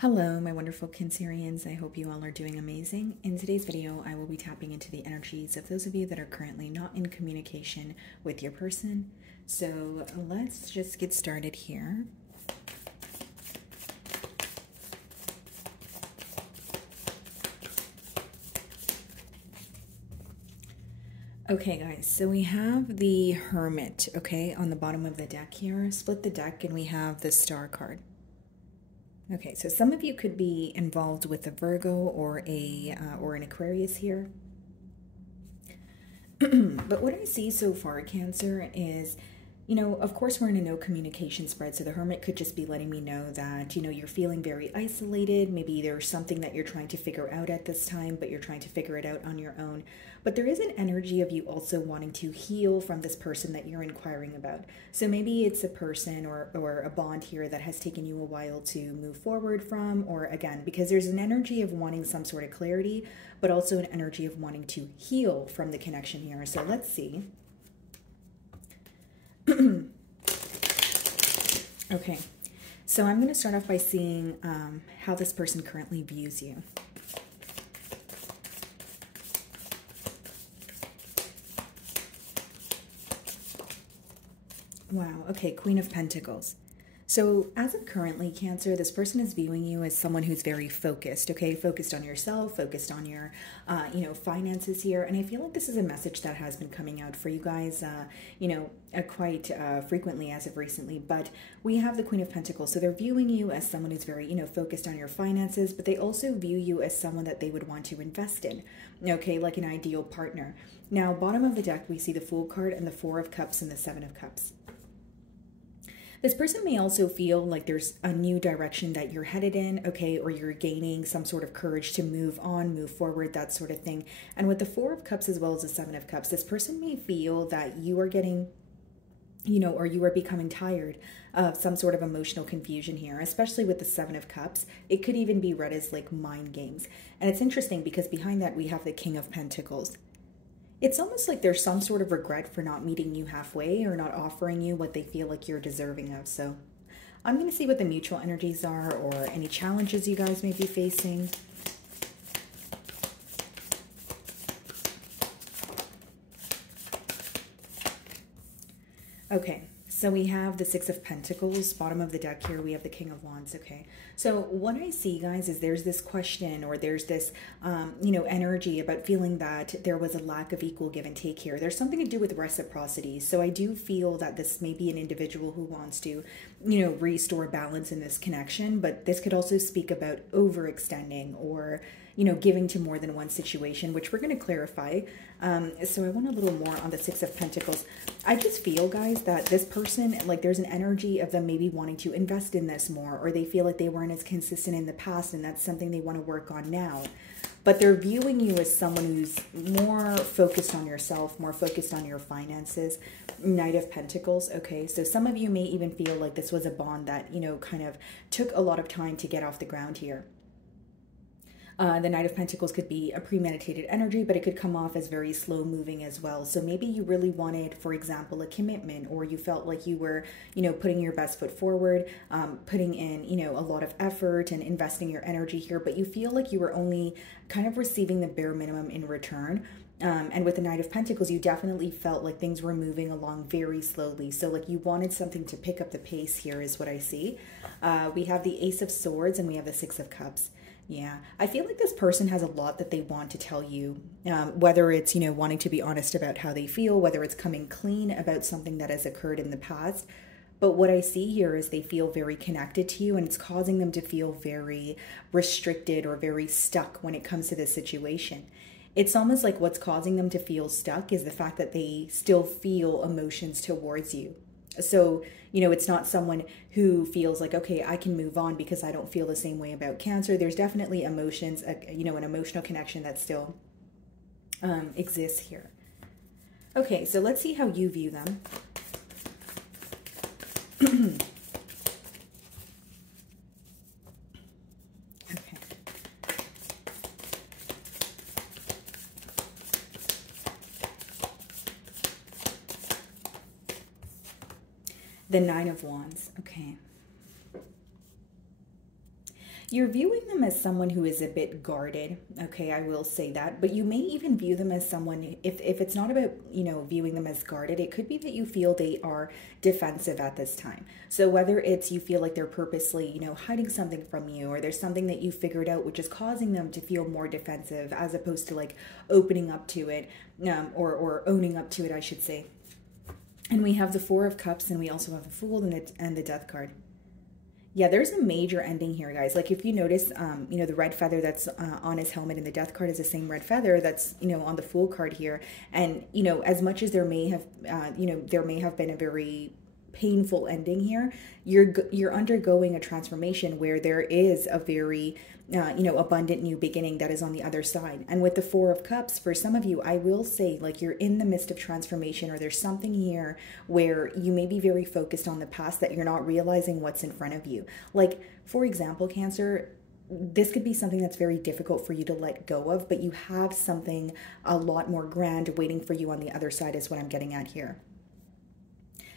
Hello, my wonderful Cancerians. I hope you all are doing amazing. In today's video, I will be tapping into the energies of those of you that are currently not in communication with your person. So let's just get started here. Okay, guys, so we have the Hermit, okay, on the bottom of the deck here. Split the deck and we have the Star card. Okay, so some of you could be involved with a Virgo or an Aquarius here. But what I see so far, Cancer, is, of course we're in a no communication spread, so the Hermit could just be letting me know that, you're feeling very isolated. Maybe there's something that you're trying to figure out at this time, but you're trying to figure it out on your own. But there is an energy of you also wanting to heal from this person that you're inquiring about. So maybe it's a person or a bond here that has taken you a while to move forward from, or again, because there's an energy of wanting some sort of clarity, but also an energy of wanting to heal from the connection here. So let's see. Okay, so I'm going to start off by seeing how this person currently views you. Wow, okay, Queen of Pentacles. So as of currently, Cancer, this person is viewing you as someone who's very focused, okay? Focused on yourself, focused on your, finances here. And I feel like this is a message that has been coming out for you guys, quite frequently as of recently. But we have the Queen of Pentacles. So they're viewing you as someone who's very, focused on your finances, but they also view you as someone that they would want to invest in, okay? Like an ideal partner. Now, bottom of the deck, we see the Fool card and the Four of Cups and the Seven of Cups. This person may also feel like there's a new direction that you're headed in, okay, or you're gaining some sort of courage to move on, move forward, that sort of thing. And with the Four of Cups as well as the Seven of Cups, this person may feel that you are getting, or you are becoming tired of some sort of emotional confusion here, especially with the Seven of Cups. It could even be read as like mind games. And it's interesting because behind that we have the King of Pentacles. It's almost like there's some sort of regret for not meeting you halfway or not offering you what they feel like you're deserving of. So I'm going to see what the mutual energies are or any challenges you guys may be facing. Okay, so we have the Six of Pentacles, bottom of the deck here, we have the King of Wands, okay? So what I see, guys, is there's this question or there's this, energy about feeling that there was a lack of equal give and take here. There's something to do with reciprocity. So I do feel that this may be an individual who wants to, restore balance in this connection, but this could also speak about overextending or, giving to more than one situation, which we're going to clarify. So I want a little more on the Six of Pentacles. I just feel, guys, that this person, like there's an energy of them maybe wanting to invest in this more, or they feel like they weren't as consistent in the past and that's something they want to work on now. But they're viewing you as someone who's more focused on yourself, more focused on your finances. Knight of Pentacles, okay? So some of you may even feel like this was a bond that, kind of took a lot of time to get off the ground here. The Knight of Pentacles could be a premeditated energy, but it could come off as very slow moving as well. So maybe you really wanted, for example, a commitment, or you felt like you were, putting your best foot forward, putting in, a lot of effort and investing your energy here, but you feel like you were only kind of receiving the bare minimum in return. And with the Knight of Pentacles, you definitely felt like things were moving along very slowly. So like you wanted something to pick up the pace here is what I see. We have the Ace of Swords and we have the Six of Cups. Yeah, I feel like this person has a lot that they want to tell you, whether it's, wanting to be honest about how they feel, whether it's coming clean about something that has occurred in the past. But what I see here is they feel very connected to you, and it's causing them to feel very restricted or very stuck when it comes to this situation. It's almost like what's causing them to feel stuck is the fact that they still feel emotions towards you. So, it's not someone who feels like, okay, I can move on because I don't feel the same way about Cancer. There's definitely emotions, an emotional connection that still exists here. Okay, so let's see how you view them. The Nine of Wands, okay. You're viewing them as someone who is a bit guarded, okay, I will say that. But you may even view them as someone, if it's not about, viewing them as guarded, it could be that you feel they are defensive at this time. So whether it's you feel like they're purposely, hiding something from you, or there's something that you figured out which is causing them to feel more defensive as opposed to like opening up to it, or owning up to it, I should say. And we have the Four of Cups, and we also have the Fool and the Death card. Yeah, there's a major ending here, guys. Like if you notice, the red feather that's on his helmet in the Death card is the same red feather that's, on the Fool card here. And, as much as there may have, there may have been a very painful ending here, you're undergoing a transformation where there is a very abundant new beginning that is on the other side. And with the Four of Cups, for some of you, I will say, like, you're in the midst of transformation, or there's something here where you may be very focused on the past that you're not realizing what's in front of you. Like, for example, Cancer, this could be something that's very difficult for you to let go of, but you have something a lot more grand waiting for you on the other side, is what I'm getting at here.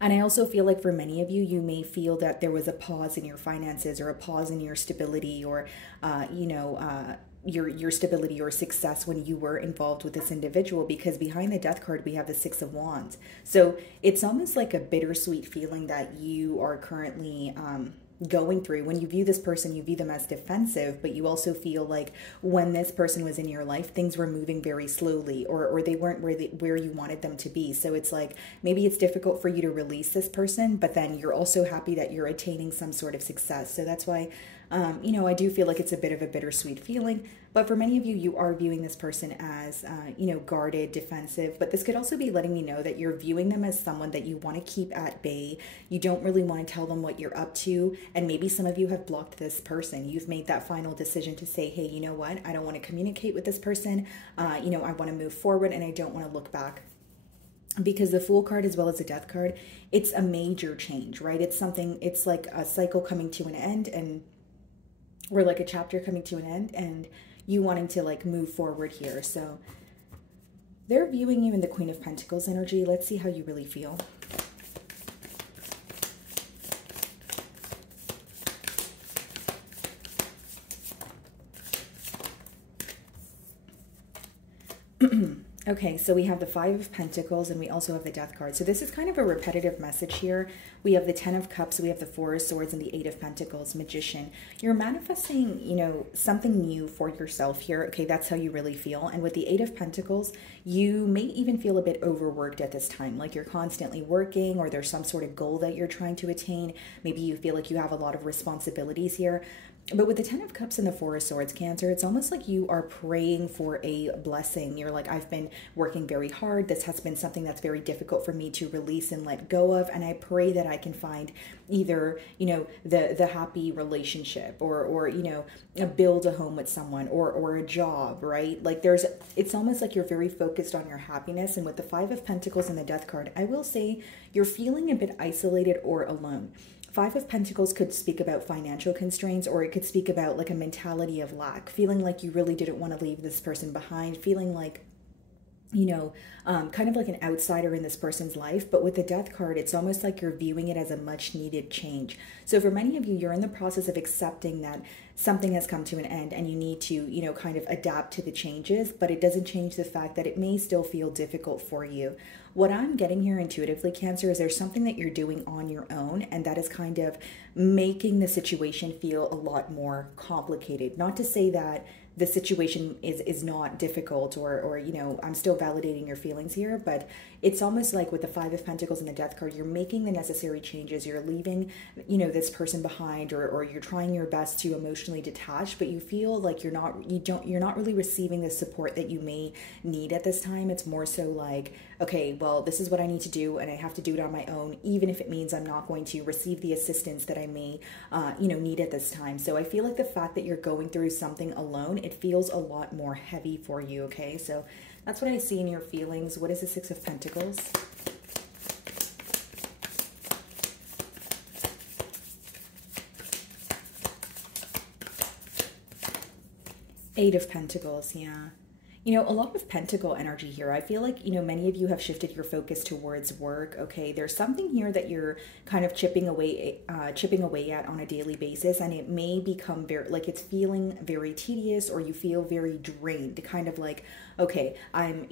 And I also feel like for many of you, you may feel that there was a pause in your finances, or a pause in your stability, or, your stability or success when you were involved with this individual, because behind the Death card, we have the Six of Wands. So it's almost like a bittersweet feeling that you are currently, going through. When you view this person, you view them as defensive, but you also feel like when this person was in your life, things were moving very slowly, or they weren't where you wanted them to be. So it's like, maybe it's difficult for you to release this person, but then you're also happy that you're attaining some sort of success. So that's why, I do feel like it's a bit of a bittersweet feeling. But for many of you, you are viewing this person as, guarded, defensive. But this could also be letting me know that you're viewing them as someone that you want to keep at bay. You don't really want to tell them what you're up to. And maybe some of you have blocked this person. You've made that final decision to say, hey, you know what? I don't want to communicate with this person. I want to move forward, and I don't want to look back. Because the Fool card, as well as the Death card, it's a major change, right? It's like a cycle coming to an end, or like a chapter coming to an end, and you wanting to like move forward here. So they're viewing you in the Queen of Pentacles energy. Let's see how you really feel. Okay, so we have the Five of Pentacles, and we also have the Death card. So this is kind of a repetitive message here. We have the Ten of Cups, we have the Four of Swords, and the Eight of Pentacles, Magician. You're manifesting, something new for yourself here. Okay, that's how you really feel. And with the Eight of Pentacles, you may even feel a bit overworked at this time. Like you're constantly working, or there's some sort of goal that you're trying to attain. Maybe you feel like you have a lot of responsibilities here. But with the Ten of Cups and the Four of Swords, Cancer, it's almost like you are praying for a blessing. You're like, I've been working very hard. This has been something that's very difficult for me to release and let go of. And I pray that I can find either, the happy relationship, or build a home with someone, or a job, right? Like it's almost like you're very focused on your happiness. And with the Five of Pentacles and the Death card, I will say you're feeling a bit isolated or alone. Five of Pentacles could speak about financial constraints, or it could speak about like a mentality of lack, feeling like you really didn't want to leave this person behind, feeling like, kind of like an outsider in this person's life. But with the Death card, it's almost like you're viewing it as a much needed change. So for many of you, you're in the process of accepting that something has come to an end, and you need to, kind of adapt to the changes, but it doesn't change the fact that it may still feel difficult for you. What I'm getting here intuitively, Cancer, is there's something that you're doing on your own, and that is kind of making the situation feel a lot more complicated. Not to say that the situation is not difficult, or I'm still validating your feelings here, but it's almost like with the Five of Pentacles and the Death card, you're making the necessary changes. You're leaving, this person behind, or you're trying your best to emotionally detach, but you feel like you're not really receiving the support that you may need at this time. It's more so like, okay, well, this is what I need to do, and I have to do it on my own, even if it means I'm not going to receive the assistance that I may, need at this time. So I feel like the fact that you're going through something alone, it feels a lot more heavy for you, okay? So that's what I see in your feelings. What is the Six of Pentacles? Eight of Pentacles, yeah. You know, a lot of pentacle energy here. I feel like, you know, many of you have shifted your focus towards work. Okay, there's something here that you're kind of chipping away at on a daily basis, and it may become very, like, it's feeling very tedious, or you feel very drained, kind of like, okay, I'm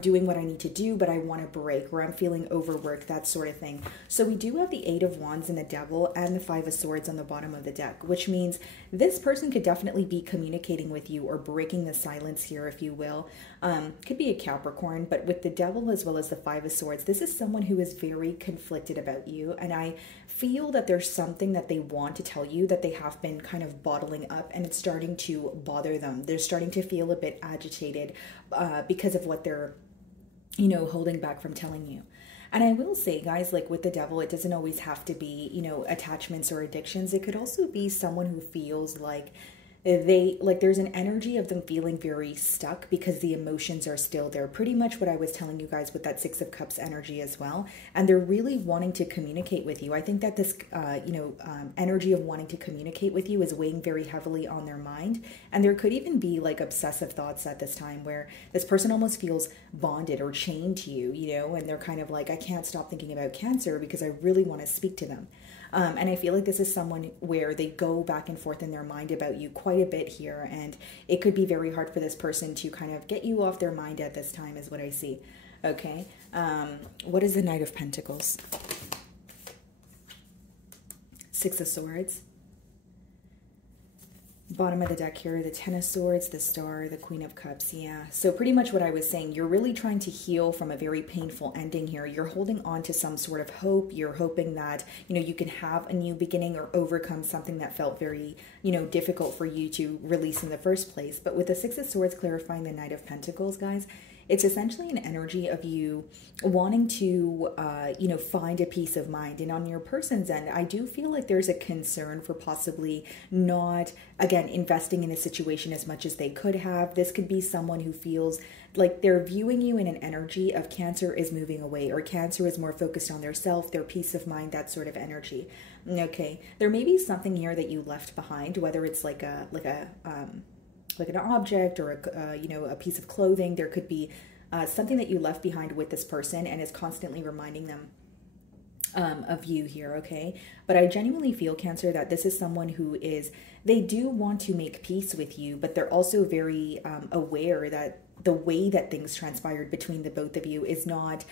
doing what I need to do, but I want a break, or I'm feeling overworked, that sort of thing. So we do have the Eight of Wands and the Devil and the Five of Swords on the bottom of the deck, which means this person could definitely be communicating with you or breaking the silence here, if you will. Could be a Capricorn, but with the Devil as well as the Five of Swords, this is someone who is very conflicted about you, and I feel that there's something that they want to tell you that they have been kind of bottling up, and it's starting to bother them. They're starting to feel a bit agitated because of what they're, you know, holding back from telling you. And I will say, guys, like with the Devil, it doesn't always have to be, you know, attachments or addictions. It could also be someone who feels like there's an energy of them feeling very stuck because the emotions are still there. Pretty much what I was telling you guys with that Six of Cups energy as well. And they're really wanting to communicate with you. I think that this, energy of wanting to communicate with you is weighing very heavily on their mind. And there could even be like obsessive thoughts at this time where this person almost feels bonded or chained to you, you know, and they're kind of like, I can't stop thinking about Cancer because I really want to speak to them. And I feel like this is someone where they go back and forth in their mind about you quite a bit here. And it could be very hard for this person to kind of get you off their mind at this time is what I see. Okay. What is the Knight of Pentacles? Six of Swords. Bottom of the deck here, the Ten of Swords, the Star, the Queen of Cups. Yeah, so pretty much what I was saying, you're really trying to heal from a very painful ending here. You're holding on to some sort of hope. You're hoping that, you know, you can have a new beginning or overcome something that felt very, you know, difficult for you to release in the first place. But with the Six of Swords clarifying the Knight of Pentacles, guys, it's essentially an energy of you wanting to, find a peace of mind. And on your person's end, I do feel like there's a concern for possibly not, again, investing in a situation as much as they could have. This could be someone who feels like they're viewing you in an energy of Cancer is moving away, or Cancer is more focused on their self, their peace of mind, that sort of energy. Okay, there may be something here that you left behind, whether it's like an object or a piece of clothing. There could be something that you left behind with this person and is constantly reminding them of you here, okay? But I genuinely feel, Cancer, that this is someone who they do want to make peace with you, but they're also very aware that the way that things transpired between the both of you is not,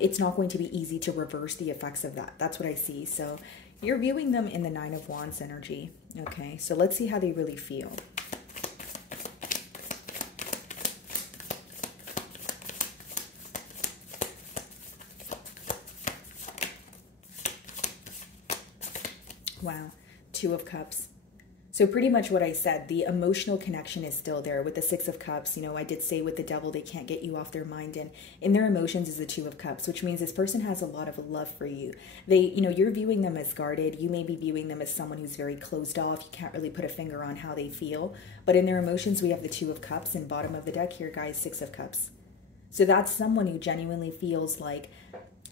it's not going to be easy to reverse the effects of that. That's what I see. So you're viewing them in the Nine of Wands energy, okay? So let's see how they really feel. Wow, Two of Cups. So pretty much what I said, the emotional connection is still there with the Six of Cups. You know, I did say with the Devil, they can't get you off their mind, and in their emotions is the Two of Cups, which means this person has a lot of love for you. You're viewing them as guarded. You may be viewing them as someone who's very closed off. You can't really put a finger on how they feel, but in their emotions, we have the Two of Cups, and bottom of the deck here, guys, Six of Cups. So that's someone who genuinely feels like,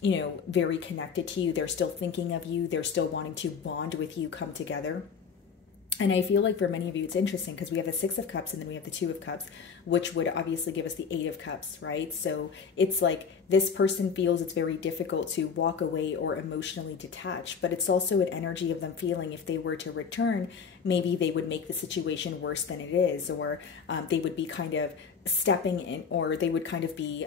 you know, very connected to you. They're still thinking of you. They're still wanting to bond with you, come together. And I feel like for many of you, it's interesting because we have the Six of Cups and then we have the Two of Cups, which would obviously give us the Eight of Cups, right? So it's like this person feels it's very difficult to walk away or emotionally detach, but it's also an energy of them feeling if they were to return, maybe they would make the situation worse than it is, or they would be kind of stepping in, or they would kind of be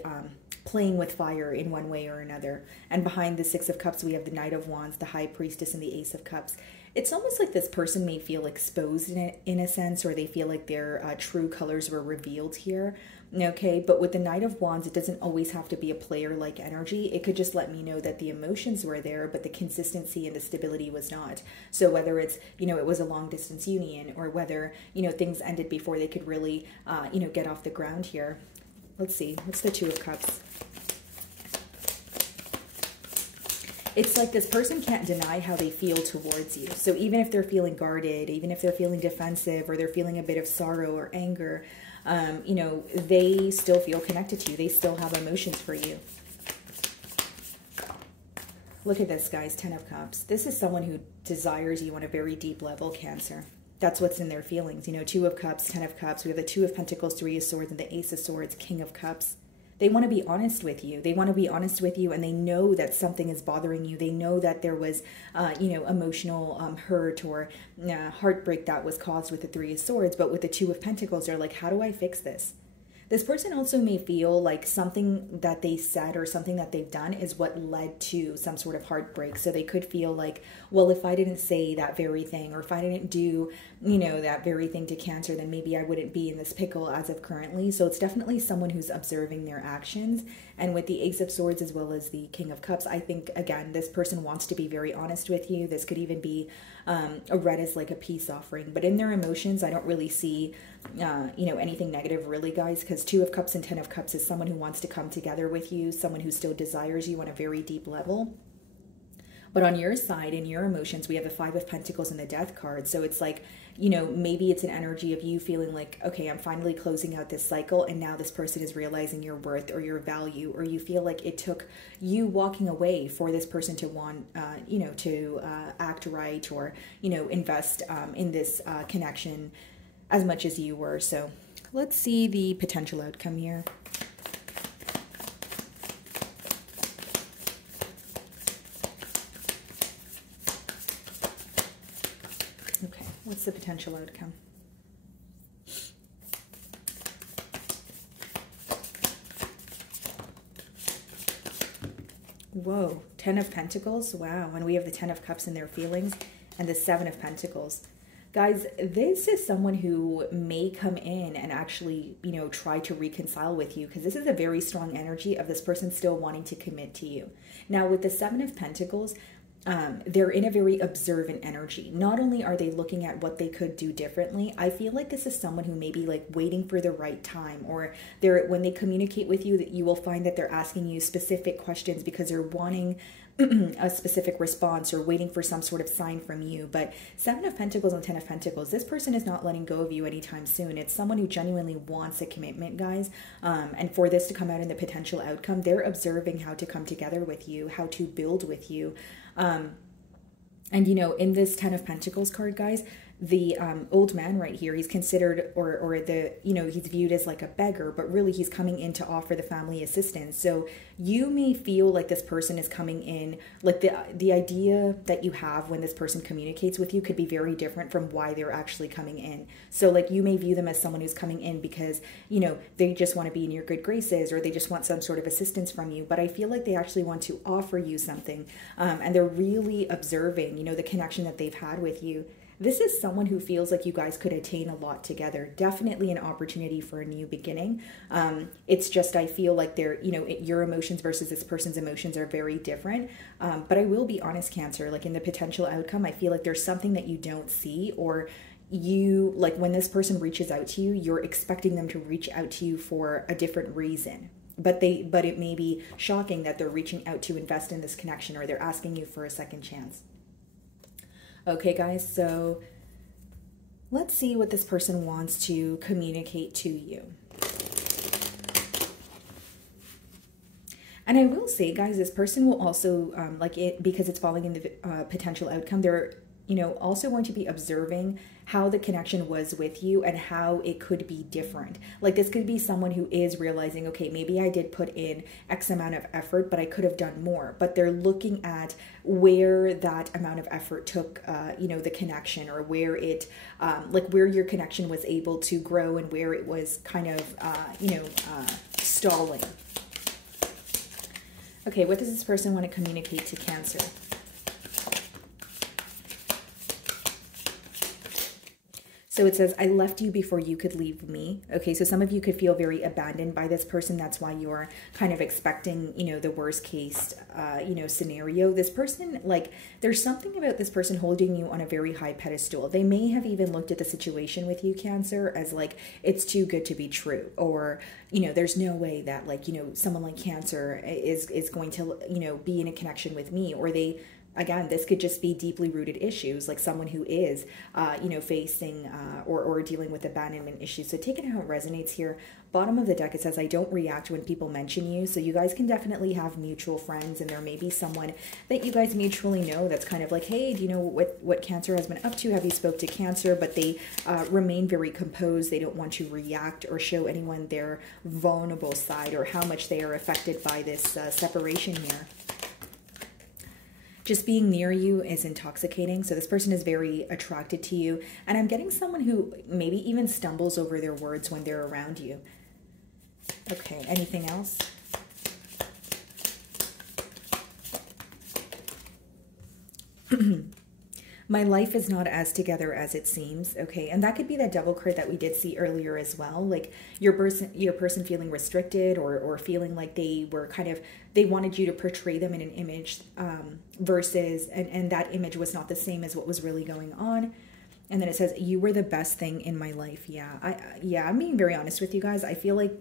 playing with fire in one way or another. And behind the Six of Cups, we have the Knight of Wands, the High Priestess, and the Ace of Cups. It's almost like this person may feel exposed in a sense, or they feel like their true colors were revealed here. Okay, but with the Knight of Wands, it doesn't always have to be a player-like energy. It could just let me know that the emotions were there, but the consistency and the stability was not. So whether it's, it was a long-distance union, or whether, things ended before they could really, get off the ground here. Let's see, what's the Two of Cups? It's like this person can't deny how they feel towards you. So even if they're feeling guarded, even if they're feeling defensive, or they're feeling a bit of sorrow or anger, they still feel connected to you. They still have emotions for you. Look at this, guys, Ten of Cups. This is someone who desires you on a very deep level, Cancer. That's what's in their feelings. You know, Two of Cups, Ten of Cups. We have the Two of Pentacles, Three of Swords, and the Ace of Swords, King of Cups. They want to be honest with you. They want to be honest with you, and they know that something is bothering you. They know that there was, you know, emotional hurt or heartbreak that was caused with the Three of Swords. But with the Two of Pentacles, they're like, how do I fix this? This person also may feel like something that they said or something that they've done is what led to some sort of heartbreak. So they could feel like, well, if I didn't say that very thing, or if I didn't do, you know, that very thing to Cancer, then maybe I wouldn't be in this pickle as of currently. So it's definitely someone who's observing their actions. And with the Ace of Swords as well as the King of Cups, I think, again, this person wants to be very honest with you. This could even be read as like a peace offering. But in their emotions, I don't really see, you know, anything negative really, guys, because Two of Cups and Ten of Cups is someone who wants to come together with you, someone who still desires you on a very deep level. But on your side, in your emotions, we have the Five of Pentacles and the Death card. So it's like, you know, maybe it's an energy of you feeling like, okay, I'm finally closing out this cycle, and now this person is realizing your worth or your value, or you feel like it took you walking away for this person to want, you know, to act right, or, you know, invest in this connection as much as you were. So let's see the potential outcome here. Okay, what's the potential outcome? Whoa, Ten of Pentacles. Wow, and we have the Ten of Cups in their feelings and the Seven of Pentacles. Guys, this is someone who may come in and actually, you know, try to reconcile with you, because this is a very strong energy of this person still wanting to commit to you. Now, with the Seven of Pentacles, they're in a very observant energy. Not only are they looking at what they could do differently, I feel like this is someone who may be like waiting for the right time, or they're, when they communicate with you, that you will find that they're asking you specific questions because they're wanting a specific response or waiting for some sort of sign from you. But Seven of Pentacles and Ten of Pentacles, this person is not letting go of you anytime soon. It's someone who genuinely wants a commitment, guys. And for this to come out in the potential outcome, they're observing how to come together with you, how to build with you. And, you know, in this Ten of Pentacles card, guys, the old man right here, he's considered, or the, you know, he's viewed as like a beggar, but really he's coming in to offer the family assistance. So you may feel like this person is coming in, like the idea that you have when this person communicates with you could be very different from why they're actually coming in. So like you may view them as someone who's coming in because, you know, they just want to be in your good graces, or they just want some sort of assistance from you. But I feel like they actually want to offer you something, and they're really observing, you know, the connection that they've had with you. This is someone who feels like you guys could attain a lot together. Definitely an opportunity for a new beginning. It's just, I feel like they're, you know, your emotions versus this person's emotions are very different. But I will be honest, Cancer, like in the potential outcome, I feel like there's something that you don't see, or you, like when this person reaches out to you, you're expecting them to reach out to you for a different reason. But it may be shocking that they're reaching out to invest in this connection, or they're asking you for a second chance. Okay, guys, so let's see what this person wants to communicate to you. And I will say, guys, this person will also, like it, because it's falling in the potential outcome, they're, you know, also going to be observing how the connection was with you and how it could be different. Like this could be someone who is realizing, okay, maybe I did put in X amount of effort, but I could have done more. But they're looking at where that amount of effort took, you know, the connection, or where it, like where your connection was able to grow and where it was kind of, you know, stalling. Okay, what does this person want to communicate to Cancer? So it says, I left you before you could leave me. Okay, so some of you could feel very abandoned by this person. That's why you're kind of expecting, you know, the worst case, you know, scenario. This person, like, there's something about this person holding you on a very high pedestal. They may have even looked at the situation with you, Cancer, as like, it's too good to be true. Or, you know, there's no way that, like, you know, someone like Cancer is going to, you know, be in a connection with me. Or they again, this could just be deeply rooted issues, like someone who is, facing or dealing with abandonment issues. So taking how it resonates here, bottom of the deck, it says, I don't react when people mention you. So you guys can definitely have mutual friends, and there may be someone that you guys mutually know that's kind of like, hey, do you know what Cancer has been up to? Have you spoke to Cancer? But they remain very composed. They don't want to react or show anyone their vulnerable side or how much they are affected by this separation here. Just being near you is intoxicating. So this person is very attracted to you. And I'm getting someone who maybe even stumbles over their words when they're around you. Okay, anything else? My life is not as together as it seems. Okay, and that could be that devil card that we did see earlier as well. Like your person feeling restricted or feeling like they wanted you to portray them in an image versus and that image was not the same as what was really going on. And then it says, you were the best thing in my life. I'm being very honest with you guys. I feel like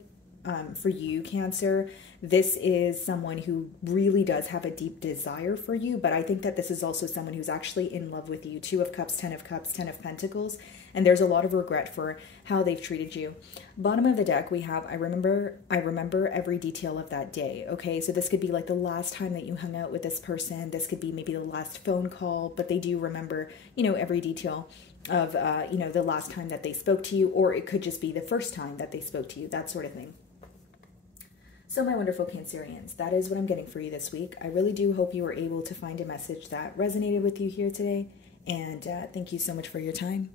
for you, Cancer, this is someone who really does have a deep desire for you, but I think that this is also someone who's actually in love with you. 2 of Cups, 10 of Cups, 10 of Pentacles, and there's a lot of regret for how they've treated you. Bottom of the deck, we have, I remember every detail of that day. Okay, so this could be like the last time that you hung out with this person. This could be maybe the last phone call, but they do remember, every detail of, the last time that they spoke to you, or it could just be the first time that they spoke to you, that sort of thing. So my wonderful Cancerians, that is what I'm getting for you this week. I really do hope you were able to find a message that resonated with you here today. And thank you so much for your time.